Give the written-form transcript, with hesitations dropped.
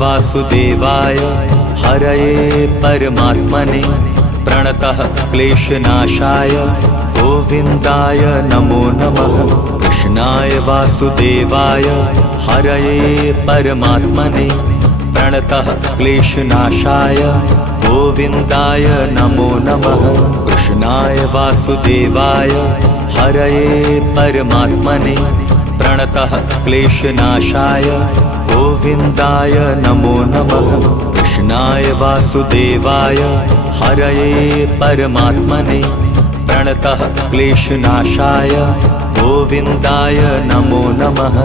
वासुदेवाय हरये परमात्मने प्रणतः क्लेशनाशाय गोविन्दाय नमो नमः। कृष्णाय वासुदेवाय हरये परमात्मने प्रणतः क्लेशनाशाय गोविन्दाय नमो नमः। कृष्णाय वासुदेवाय हरये परमात्मने प्रणतः क्लेशनाशाय गोविन्दाय नमो नमः। कृष्णाय वासुदेवाय हरये परमात्मने प्रणतः क्लेशनाशाय गोविन्दाय नमो नमः।